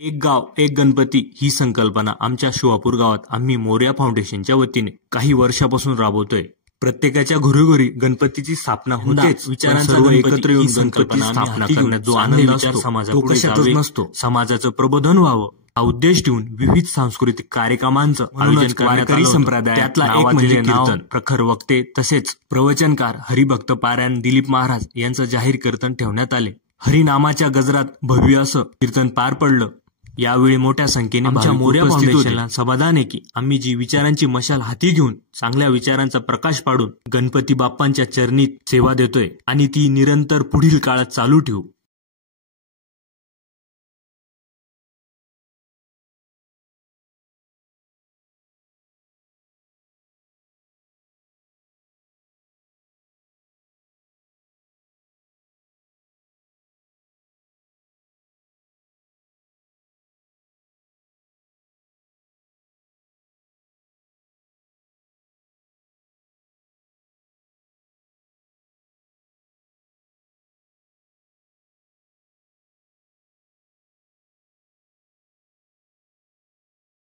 एक गाव एक गणपती ही संकल्पना आमच्या शिवापूर गावात आम्ही मोरया फाउंडेशनच्या वतीने काही वर्षापासून राबवतोय. प्रत्येकाच्या घरोघरी गणपतीची स्थापना होतेच, विचारांचा एकत्र येऊन संकल्पना स्थापना करण्यात जो आनंद असतो तो कशातच नसतो. समाजाचं प्रबोधन व्हावं हा उद्देश ठेवून विविध सांस्कृतिक कार्यक्रमांचं आयोजन करण्यात आलं. संप्रदाय त्यातला एक म्हणजे कीर्तन, प्रखर वक्ते तसेच प्रवचनकार हरिभक्त पारायण दिलीप महाराज यांचं जाहीर कीर्तन ठेवण्यात आले. हरिनामाच्या गजरात भव्य असं कीर्तन पार पडलं. यावेळी मोठ्या संख्येने आमच्या मोरया फाउंडेशनला समाधान आहे की आम्ही जी विचारांची मशाल हाती घेऊन चांगल्या विचारांचा प्रकाश पाडून गणपती बाप्पांच्या चरणी सेवा देतोय आणि ती निरंतर पुढील काळात चालू ठेवू.